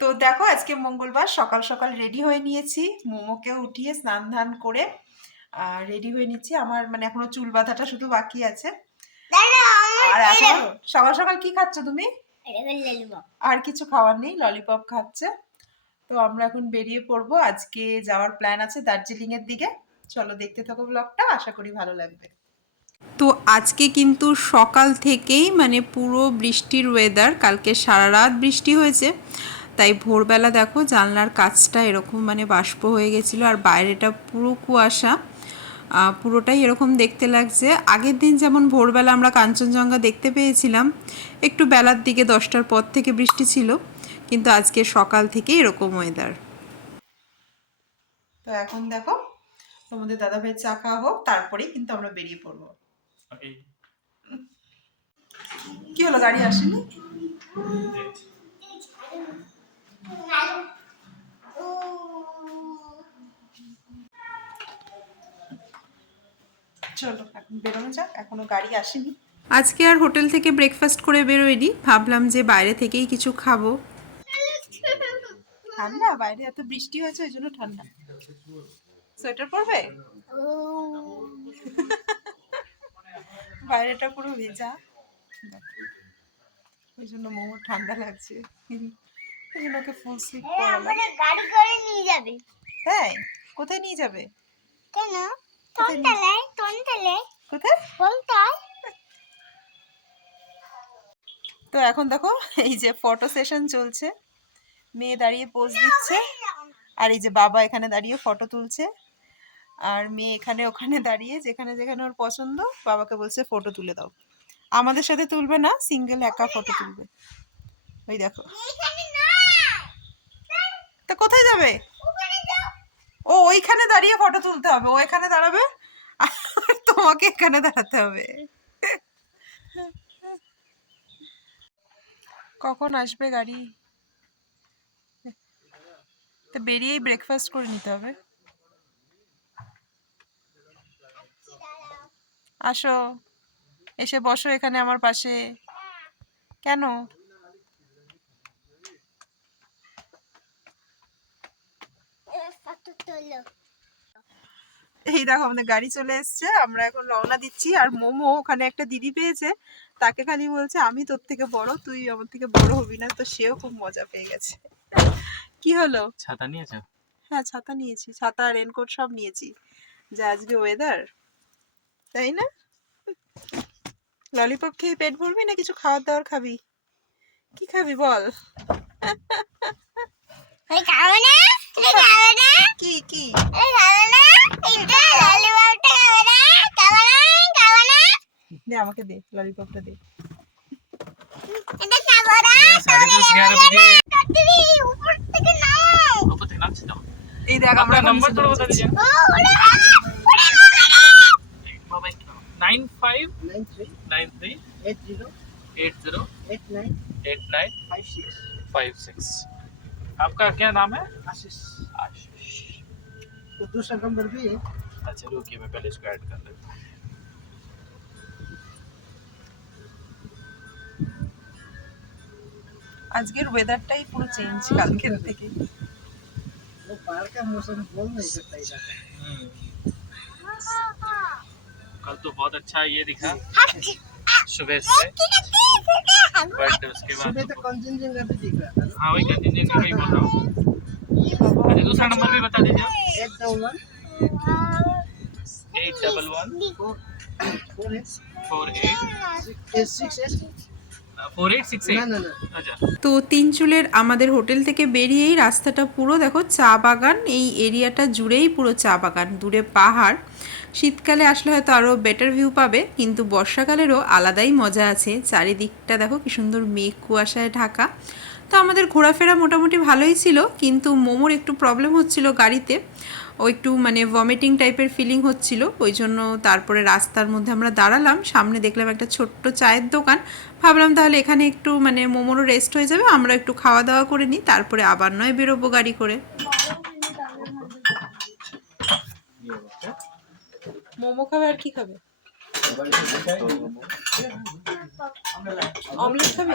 তো দেখো আজকে মঙ্গলবার সকাল সকাল রেডি হয়ে নিয়েছি। মোমোকে উঠিয়ে স্নান ধান করে রেডি হয়ে নিচ্ছি। আমার মানে এখনও চুল বাঁধাটা শুধু বাকি আছে। আর এখন সকাল সকাল কি খাচ্ছ তুমি? আর কিছু খাওয়ার নেই ললিপপ খাচ্ছে। তো আমরা এখন বেরিয়ে পড়ব। আজকে যাওয়ার প্ল্যান আছে দার্জিলিং এর দিকে। চলো দেখতে থাকো ব্লগটা আশা করি ভালো লাগবে। তো আজকে কিন্তু সকাল থেকেই মানে পুরো বৃষ্টির ওয়েদার কালকে সারা রাত বৃষ্টি হয়েছে। তাই ভোরবেলা দেখো জানলার কাজটা এরকম মানে বাষ্প হয়ে গেছিল আর বাইরেটা পুরো কুয়াশা। পুরোটাই এরকম দেখতে লাগছে। আগের দিন যেমন ভোরবেলা আমরা কাঞ্চনজঙ্ঘা দেখতে পেয়েছিলাম একটু বেলার দিকে দশটার পর থেকে বৃষ্টি ছিল কিন্তু আজকে সকাল থেকে এরকম ওয়েদার তো এখন দেখো তোমাদের দাদা ভাই চা খাওয়া হোক তারপরেই কিন্তু আমরা বেরিয়ে পড়ব। কি হলো গাড়ি আসেনি? চলো এখন বেরোনো যাক এখনও গাড়ি আসেনি। আজকে আর হোটেল থেকে ব্রেকফাস্ট করে বেরোয়নি ভাবলাম যে বাইরে থেকেই কিছু খাব। ঠান্ডা? বাইরে এত বৃষ্টি হয়েছে ওই জন্য ঠান্ডা। সোয়েটার পরবে? বাইরেটা পুরো ভেজা। ওই জন্য মোমো ঠান্ডা লাগছে। ওকে ফুল স্লিপ পরালাম গাড়ি করে নিয়ে যাবে। তাই কোথায় নিয়ে যাবে? কেন? কোথায় নিয়ে- তনতলায় তনতলায় কোথায়? বলতায়। তো এখন দেখো এই যে ফটো সেশন চলছে। মেয়ে দাঁড়িয়ে পোজ দিচ্ছে। আর এই যে বাবা এখানে দাঁড়িয়ে ফটো তুলছে। আর মেয়ে এখানে ওখানে দাঁড়িয়ে যেখানে যেখানে ওর পছন্দ বাবাকে বলছে ফটো তুলে দাও। আমাদের সাথে তুলবে না সিঙ্গেল একা ফটো তুলবে। ওই দেখো। তা কোথায় যাবে? ও, ওইখানে দাঁড়িয়ে ফটো তুলতে হবে। ও এখানে দাঁড়াবে তোমাকে এখানে দাঁড়াতে হবে। কখন আসবে গাড়ি? তো বেরিয়েই ব্রেকফাস্ট করে নিতে হবে। আসো, এসে বসো এখানে আমার পাশে। কেন ফটো তোলো এই দেখো আমাদের গাড়ি চলে এসেছে আমরা এখন রওনা দিচ্ছি। আর মোমো ওখানে একটা দিদি পেয়েছে তাকে খালি বলছে আমি তোর থেকে বড় তুই আমার থেকে বড় হবি না। তো সেও খুব মজা পেয়ে গেছে। কি হলো? ছাতা নিয়েছো? হ্যাঁ ছাতা নিয়েছি ছাতা রেনকোট সব নিয়েছি। যা আজকে ওয়েদার তাই না? ললিপপ খেয়ে পেট ভরবি না কিছু খাবার দাবার খাবি? কি খাবি বল? খাবে না। আমাকে দে ললিপপটা দে। এই দেখ আমরা নাম্বার তোর বলে nine five nine three nine three eight zero eight zero eight nine eight nine five six five six आपका क्या नाम है आशीष आशीष तो दूसरा नंबर भी है अच्छा रुकिए मैं पहले इसको ऐड कर लेता हूँ আজকের ওয়েদারটাই পুরো চেঞ্জ কালকের থেকে वो बाहर का मौसम बोल नहीं सकता इधर का। हम्म। कल तो बहुत अच्छा ये दिखा सुबह से बट उसके बाद सुबह तो तो- कंचनजंगा भी दिख रहा था हाँ वही कंटिन्यू का ही बोल रहा हूँ अच्छा दूसरा नंबर भी बता दीजिए eight double one eight double one four four eight four eight eight six eight four eight six ना एट ना ना अच्छा তো তিনচুলের আমাদের হোটেল থেকে বেরিয়েই রাস্তাটা পুরো দেখো চা বাগান এই এরিয়াটা জুড়েই পুরো চা বাগান দূরে পাহাড় শীতকালে আসলে হয়তো আরও বেটার ভিউ পাবে কিন্তু বর্ষাকালেরও আলাদাই মজা আছে চারিদিকটা দেখো কি সুন্দর মেঘ কুয়াশায় ঢাকা তো আমাদের ঘোরাফেরা মোটামুটি ভালোই ছিল কিন্তু মোমোর একটু প্রবলেম হচ্ছিল গাড়িতে। ও একটু মানে ভমিটিং টাইপের ফিলিং হচ্ছিল ওই জন্য তারপরে রাস্তার মধ্যে আমরা দাঁড়ালাম সামনে দেখলাম একটা ছোট্ট চায়ের দোকান। ভাবলাম তাহলে এখানে একটু মানে মোমোরও রেস্ট হয়ে যাবে আমরা একটু খাওয়া দাওয়া করে নিই তারপরে আবার নয় বেরোবো গাড়ি করে। মোমো খাবে আর কি খাবে? অমলেট খাবে?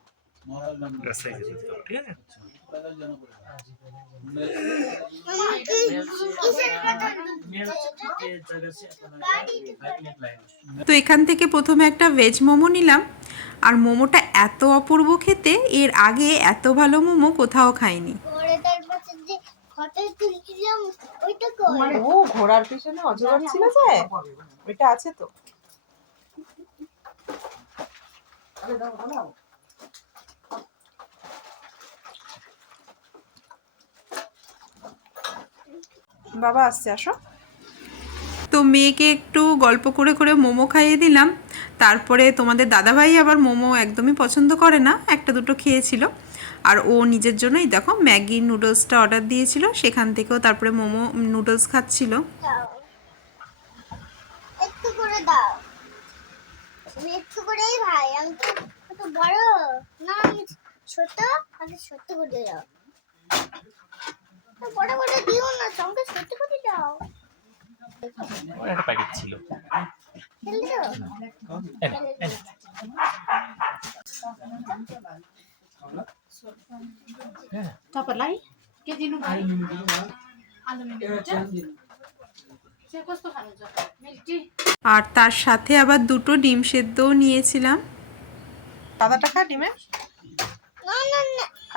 তো এখান থেকে প্রথমে একটা ভেজ মোমো নিলাম। আর মোমোটা এত অপূর্ব খেতে এর আগে এত ভালো মোমো কোথাও খাইনি। মানে ঘোড়ার পিছনে অজগর ছিল ওইটা আছে তো। বাবা আসছে আসো। তো মেয়েকে একটু গল্প করে করে মোমো খাইয়ে দিলাম। তারপরে তোমাদের দাদাভাই আবার মোমো একদমই পছন্দ করে না একটা দুটো খেয়েছিল। আর ও নিজের জন্যই দেখো ম্যাগি নুডলসটা অর্ডার দিয়েছিল সেখান থেকেও তারপরে মোমো নুডলস খাচ্ছিল। দাও একটু করে দাও। তুমি একটু করেই ভাই আমি তো কত বড়। না ছোট ছোট করে দাও। দিও না সঙ্গে ছোট করে দাও একটা প্যাকেট ছিল। ফেলে দাও এনে, এনে। আর তার সাথে আবার দুটো ডিম সেদ্ধও নিয়েছিলাম। দাদাটা খা না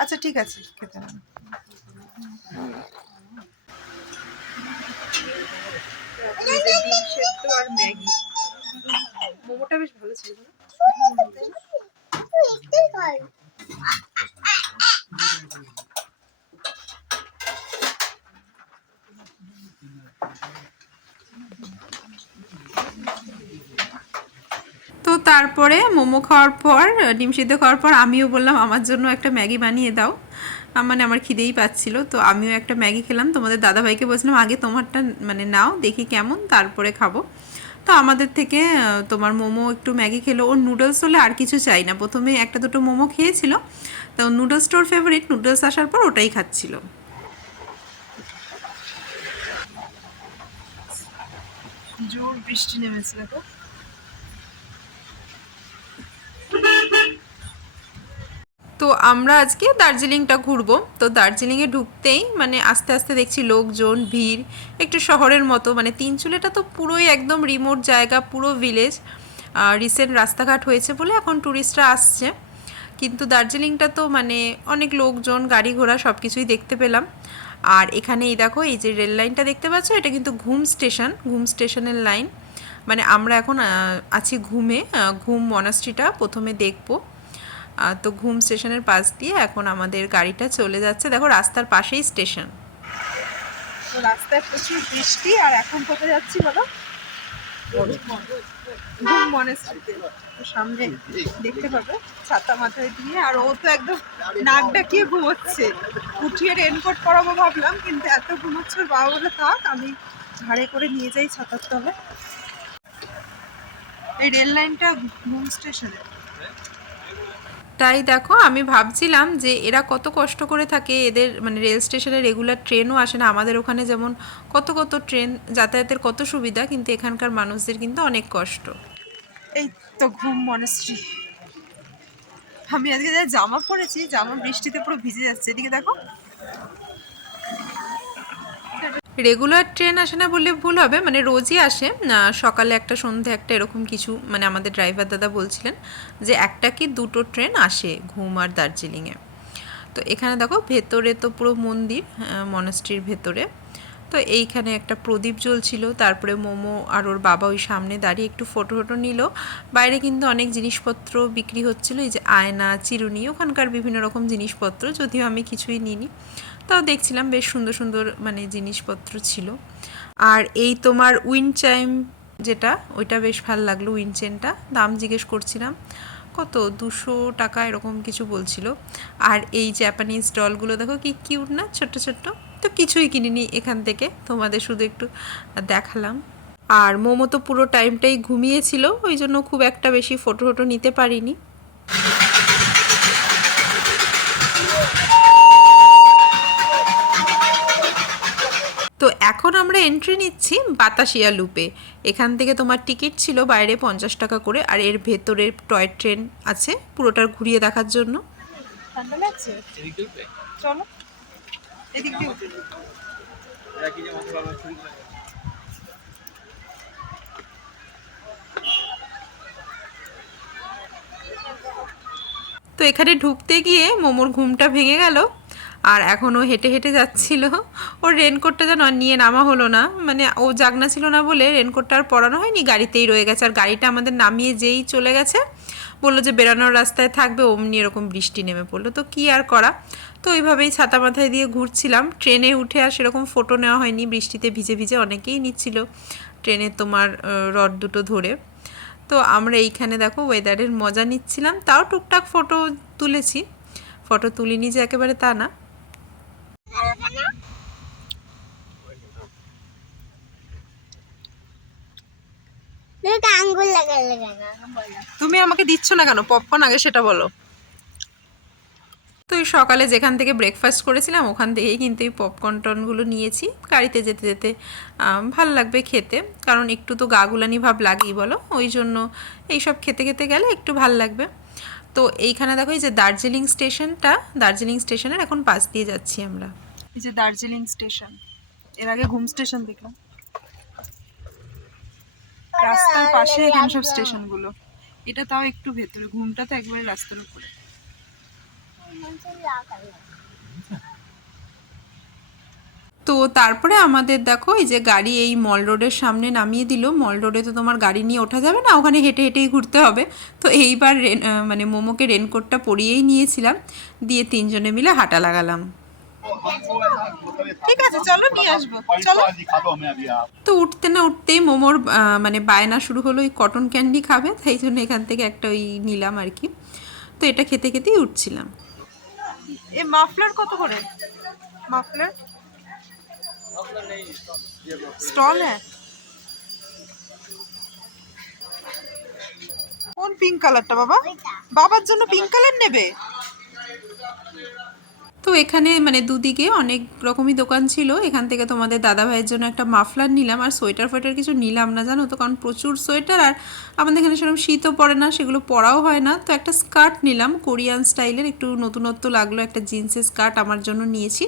আচ্ছা ঠিক আছে খেতে তো তারপরে মোমো খাওয়ার পর, ডিম সিদ্ধ খাওয়ার পর আমিও বললাম, আমার জন্য একটা ম্যাগি বানিয়ে দাও। মানে আমার খিদেই পাচ্ছিল। তো আমিও একটা ম্যাগি খেলাম। তোমাদের দাদাভাইকে বলছিলাম, আগে তোমারটা মানে নাও, দেখি কেমন, তারপরে খাব। তো আমাদের থেকে তোমার মোমো একটু ম্যাগি খেলো। ওর নুডলস হলে আর কিছু চাই না। প্রথমে একটা দুটো মোমো খেয়েছিল। তো নুডলসটা ওর ফেভারিট নুডলস আসার পর ওটাই খাচ্ছিল। জোর বৃষ্টি নেমেছে দেখো তো আমরা আজকে দার্জিলিংটা ঘুরবো। তো দার্জিলিংয়ে ঢুকতেই মানে আস্তে আস্তে দেখছি লোকজন, ভিড়। একটু শহরের মতো মানে তিনচুলেটা তো পুরোই একদম রিমোট জায়গা, পুরো ভিলেজ রিসেন্ট রাস্তাঘাট হয়েছে বলে এখন ট্যুরিস্টরা আসছে। কিন্তু দার্জিলিংটা তো মানে অনেক লোকজন, গাড়ি ঘোড়া সব কিছুই দেখতে পেলাম। আর এখানে এই দেখো, এই যে রেল লাইনটা দেখতে পাচ্ছ? এটা কিন্তু ঘুম স্টেশন, ঘুম স্টেশনের লাইন। মানে আমরা এখন আছি ঘুমে ঘুম মনাস্ট্রিটা প্রথমে দেখব। তো ঘুম স্টেশনের পাশ দিয়ে এখন আমাদের গাড়িটা চলে যাচ্ছে। দেখো, রাস্তার পাশেই স্টেশন। তো রাস্তায় প্রচুর বৃষ্টি, আর এখন কোথায় যাচ্ছি বলো? ঘুম মনেস্ট্রিতে সামনে দেখতে পাবে, ছাতা মাথায় দিয়ে, আর ও তো একদম নাক ডাকিয়ে ঘুমোচ্ছে। রেনকোট ভাবলাম, কিন্তু এত ঘুমোচ্ছে বাবা বলে থাক, আমি করে নিয়ে যাই এই রেল লাইনটা ঘুম স্টেশনে। তাই দেখো, আমি ভাবছিলাম যে এরা কত কষ্ট করে থাকে, এদের মানে রেল স্টেশনে রেগুলার ট্রেনও আসে না। আমাদের ওখানে যেমন কত কত ট্রেন যাতায়াতের কত সুবিধা, কিন্তু এখানকার মানুষদের কিন্তু অনেক কষ্ট। এই তো ঘুম মনশ্রী। আমি আজকে জামা পরেছি, জামা বৃষ্টিতে পুরো ভিজে যাচ্ছে। এদিকে দেখো রেগুলার ট্রেন আসে না বললে ভুল হবে মানে রোজই আসে। সকালে একটা সন্ধে একটা এরকম কিছু মানে আমাদের ড্রাইভার দাদা বলছিলেন যে একটা কি দুটো ট্রেন আসে ঘুম আর দার্জিলিংয়ে। তো এখানে দেখো ভেতরে তো পুরো মন্দির মনাস্ট্রির ভেতরে। তো এইখানে একটা প্রদীপ জ্বলছিল, তারপরে মোমো আর ওর বাবা ওই সামনে দাঁড়িয়ে একটু ফটো ফটো নিল। বাইরে কিন্তু অনেক জিনিসপত্র বিক্রি হচ্ছিল, এই যে আয়না, চিরুনি, ওখানকার বিভিন্ন রকম জিনিসপত্র, যদিও আমি কিছুই নিইনি। তাও দেখছিলাম বেশ সুন্দর সুন্দর মানে জিনিসপত্র ছিল। আর এই তোমার উইন চাইম যেটা, ওইটা বেশ ভালো লাগল উইন চেনটা। দাম জিজ্ঞেস করছিলাম, কত? দুশো টাকা এরকম কিছু বলছিল। আর এই জাপানিজ ডলগুলো দেখো কি কিউট না, ছোট্ট ছোট্ট। তো কিছুই কিনিনি এখান থেকে, তোমাদের শুধু একটু দেখালাম। আর মোমো তো পুরো টাইমটাই ঘুমিয়েছিল, ওই জন্য খুব একটা বেশি ফটো ফটো নিতে পারিনি। এখন আমরা এন্ট্রি নিচ্ছি বাতাসিয়া লুপে এখান থেকে তোমার টিকিট ছিল বাইরে পঞ্চাশ টাকা করে আর এর ভেতরে টয় ট্রেন আছে পুরোটার ঘুরিয়ে দেখার জন্য? চলো? তো এখানে ঢুকতে গিয়ে মোমোর ঘুমটা ভেঙে গেল। আর এখনও হেঁটে হেঁটে যাচ্ছিল। ওর রেনকোটটা যেন নিয়ে নামা হলো না। মানে ও জাগনা ছিল না বলে রেনকোটটা আর পরানো হয়নি, গাড়িতেই রয়ে গেছে। আর গাড়িটা আমাদের নামিয়ে যেই চলে গেছে, বলল যে বেরানোর রাস্তায় থাকবে, অমনি এরকম বৃষ্টি নেমে পড়ল। তো কি আর করা? তো ওইভাবেই ছাতা মাথায় দিয়ে ঘুরছিলাম। ট্রেনে উঠে আর সেরকম ফটো নেওয়া হয়নি। বৃষ্টিতে ভিজে ভিজে অনেকেই নিচ্ছিল ট্রেনে তোমার রড দুটো ধরে। তো আমরা এইখানে দেখো ওয়েদারের মজা নিচ্ছিলাম। তাও টুকটাক ফটো তুলেছি। ফটো তুলিনি যে একেবারে তা না দুটো আঙ্গুল লাগালে কেন বলো তুমি আমাকে দিচ্ছ না কেন? পপকর্ন আগে সেটা বলো। তো সকালে যেখান থেকে ব্রেকফাস্ট করেছিলাম, ওখান থেকেই কিন্তু এই পপকর্ন টনগুলো নিয়েছি। গাড়িতে যেতে যেতে ভালো লাগবে খেতে। কারণ একটু তো গাগুলানি ভাব লাগেই, বলো? ওই জন্য এইসব খেতে খেতে গেলে একটু ভালো লাগবে। তো এইখানে দেখো, এই যে দার্জিলিং স্টেশনটা, দার্জিলিং স্টেশনের এখন পাশ দিয়ে যাচ্ছি আমরা। এই যে দার্জিলিং স্টেশন, এর আগে ঘুম স্টেশন দেখলাম। রাস্তার পাশে এখানে সব স্টেশনগুলো। এটা তাও একটু ভেতরে। ঘুমটা তো একবারে রাস্তার উপরে। তো তারপরে আমাদের দেখো এই যে গাড়ি এই মল রোডের সামনে নামিয়ে দিল। মল রোডে তো তোমার গাড়ি নিয়ে ওঠা যাবে না ওখানে হেঁটে হেঁটেই ঘুরতে হবে। তো এইবার মানে মোমোকে রেনকোটটা পরিয়েই নিয়েছিলাম। দিয়ে তিনজনে মিলে হাঁটা লাগালাম। ঠিক আছে, চলো, নিয়ে আসব। চলো। তো উঠতে না উঠতেই মোমোর মানে বায়না শুরু হলো, ওই কটন ক্যান্ডি খাবে তাই জন্য এখান থেকে একটা ওই নিলাম আর কি। তো এটা খেতে খেতেই উঠছিলাম। এ মাফলার কত করে? মাফলার? স্টল হ্যাঁ। কোন পিঙ্ক কালারটা বাবা? বাবার জন্য পিঙ্ক কালার নেবে? তো এখানে মানে দুদিকে অনেক রকমই দোকান ছিল। এখান থেকে তোমাদের দাদা ভাইয়ের জন্য একটা মাফলার নিলাম আর সোয়েটার ফোয়েটার কিছু নিলাম না, জানো তো? কারণ প্রচুর সোয়েটার আর আমাদের এখানে সেরকম শীতও পড়ে না, সেগুলো পরাও হয় না। তো একটা স্কার্ট নিলাম, কোরিয়ান স্টাইলের। একটু নতুনত্ব লাগল একটা জিন্সের স্কার্ট আমার জন্য নিয়েছি।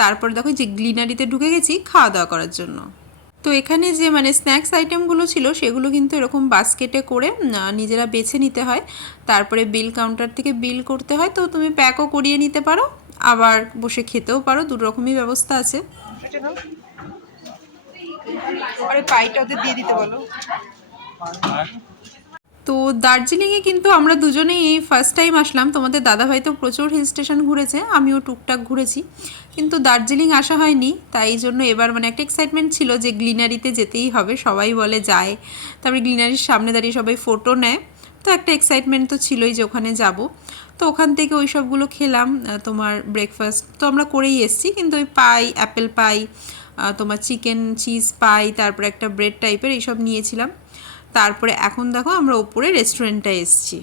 তারপর দেখো যে গ্লিনারিতে ঢুকে গেছি খাওয়া দাওয়া করার জন্য। তো এখানে যে মানে স্ন্যাক্স আইটেমগুলো ছিল, সেগুলো কিন্তু এরকম বাস্কেটে করে নিজেরা বেছে নিতে হয়। তারপরে বিল কাউন্টার থেকে বিল করতে হয়। তো তুমি প্যাকও করিয়ে নিতে পারো। আবার বসে খেতেও পারো দু রকমই ব্যবস্থা আছে। আরে পাইটা ওদের দিয়ে দিতে বলো। তো দার্জিলিংয়ে কিন্তু আমরা দুজনেই এই ফার্স্ট টাইম আসলাম। তোমাদের দাদাভাই তো প্রচুর হিল স্টেশন ঘুরেছে আমিও টুকটাক ঘুরেছি। কিন্তু দার্জিলিং আসা হয়নি তাই জন্য এবার মানে একটা এক্সাইটমেন্ট ছিল যে গ্লিনারিতে যেতেই হবে সবাই বলে যায়। তারপরে গ্লিনারির সামনে দাঁড়িয়ে সবাই ফটো নেয়। তো একটা এক্সাইটমেন্ট তো ছিলই যে ওখানে যাব। তো ওখান থেকে ওই সবগুলো খেলাম তোমার ব্রেকফাস্ট তো আমরা করেই এসেছি, কিন্তু ওই পাই অ্যাপেল পাই তোমার চিকেন চিজ পাই তারপরে একটা ব্রেড টাইপের এইসব নিয়েছিলাম। তারপরে এখন দেখো আমরা ওপরে রেস্টুরেন্টটা এসেছি।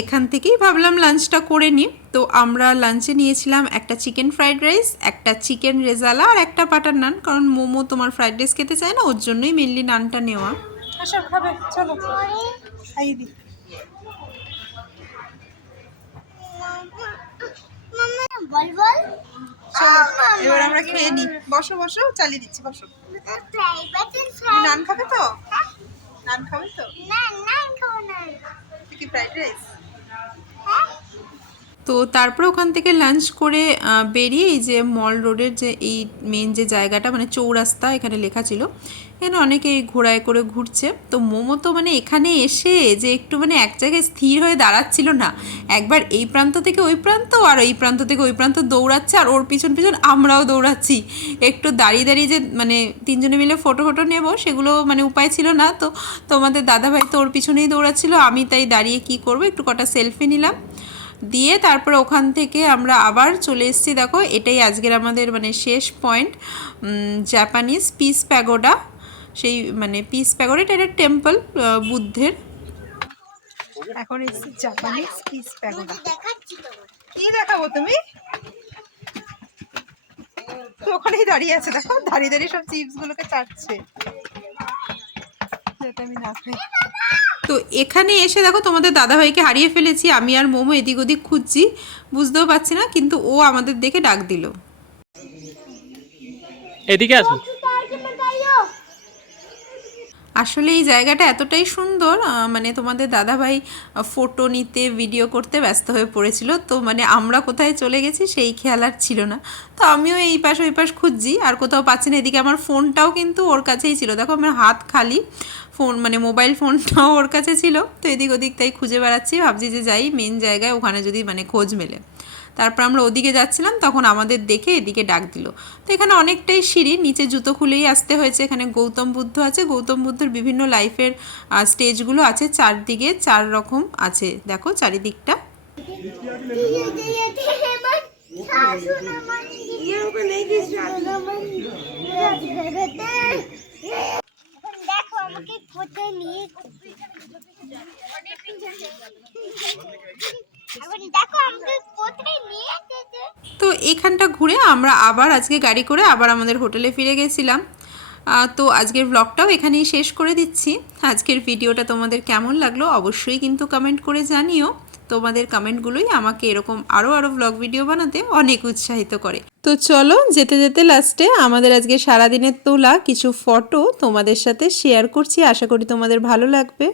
এখান থেকেই ভাবলাম লাঞ্চটা করে নিই। তো আমরা লাঞ্চে নিয়েছিলাম একটা চিকেন ফ্রাইড রাইস একটা চিকেন রেজালা আর একটা বাটার নান কারণ মোমো তোমার ফ্রাইড রাইস খেতে চায় না, ওর জন্যই মেনলি নানটা নেওয়া। আসো খাবে চলো। খাইয়ে দিই। এবার আমরা খেয়ে নিই। বসো বসো চালিয়ে দিচ্ছি বসো। নান খাবে তো? নান খাবে তো? না না খাব না। কি ফ্রাইড রাইস? তো তারপর ওখান থেকে লাঞ্চ করে বেরিয়ে এই যে মল রোডের যে এই মেন যে জায়গাটা মানে চৌরাস্তা এখানে লেখা ছিল, এখানে অনেকে ঘোড়ায় করে ঘুরছে। তো মোমো তো মানে এখানে এসে যে একটু মানে এক জায়গায় স্থির হয়ে দাঁড়াচ্ছিল না। একবার এই প্রান্ত থেকে ওই প্রান্ত, আর এই প্রান্ত থেকে ওই প্রান্ত দৌড়াচ্ছে, আর ওর পিছন পিছন আমরাও দৌড়াচ্ছি। একটু দাঁড়িয়ে দাঁড়িয়ে যে মানে তিনজনে মিলে ফটো ফটো নেব, সেগুলো মানে উপায় ছিল না। তো তোমাদের দাদাভাই তো ওর পিছনেই দৌড়াচ্ছিল, আমি তাই দাঁড়িয়ে কি করব, একটু কটা সেলফি নিলাম। দিয়ে তারপরে ওখান থেকে আমরা আবার চলে এসেছি। দেখো এটাই আজকের আমাদের মানে শেষ পয়েন্ট জাপানিজ পিস প্যাগোডা সেই মানে পিস প্যাগোডা এটা একটা টেম্পল বুদ্ধের। এখন এসেছি জাপানিজ পিস প্যাগোডা কি দেখাবো তুমি? তো ওখানেই দাঁড়িয়ে আছে দেখো দাঁড়িয়ে দাঁড়িয়ে সব চিপস গুলোকে চাটছে। যাতে আমি না খাই। তো এখানে এসে দেখো তোমাদের দাদাভাইকে হারিয়ে ফেলেছি, আমি আর মোমো এদিক ওদিক খুঁজছি, বুঝতেও পারছি না, কিন্তু ও আমাদের দেখে ডাক দিল। এদিকে আসুন। আসলে এই জায়গাটা এতটাই সুন্দর মানে তোমাদের দাদাভাই ফটো নিতে ভিডিও করতে ব্যস্ত হয়ে পড়েছিল। তো মানে আমরা কোথায় চলে গেছি সেই খেয়াল আর ছিল না। তো আমিও এই পাশ ওই পাশ খুঁজছি, আর কোথাও পাচ্ছি না। এদিকে আমার ফোনটাও কিন্তু ওর কাছেই ছিল। দেখো আমার হাত খালি, ফোন মানে মোবাইল ফোনটাও ওর কাছে ছিল। তো এদিক ওদিক তাই খুঁজে বেড়াচ্ছি। ভাবছি যে যাই মেন জায়গায় ওখানে যদি মানে খোঁজ মেলে। তারপর আমরা ওদিকে যাচ্ছিলাম, তখন আমাদের দেখে এদিকে ডাক দিল। তো এখানে অনেকটাই সিঁড়ি, নিচে জুতো খুলেই আসতে হয়েছে। এখানে গৌতম বুদ্ধ আছে। গৌতম বুদ্ধের বিভিন্ন লাইফের স্টেজগুলো আছে। চারদিকে চার রকম আছে। দেখো চারিদিকটা। দেখো আমাকে কোথায় নিয়ে তো এখানটা ঘুরে আমরা আবার আজকে গাড়ি করে আবার আমাদের হোটেলে ফিরে গেছিলাম। তো আজকের ব্লগটাও এখানেই শেষ করে দিচ্ছি। আজকের ভিডিওটা তোমাদের কেমন লাগল অবশ্যই কিন্তু কমেন্ট করে জানিও। তোমাদের কমেন্টগুলোই আমাকে এরকম আরও আরও ব্লগ ভিডিও বানাতে অনেক উৎসাহিত করে। তো চলো যেতে যেতে লাস্টে আমাদের আজকে সারাদিনের তোলা কিছু ফটো তোমাদের সাথে শেয়ার করছি। আশা করি তোমাদের ভালো লাগবে।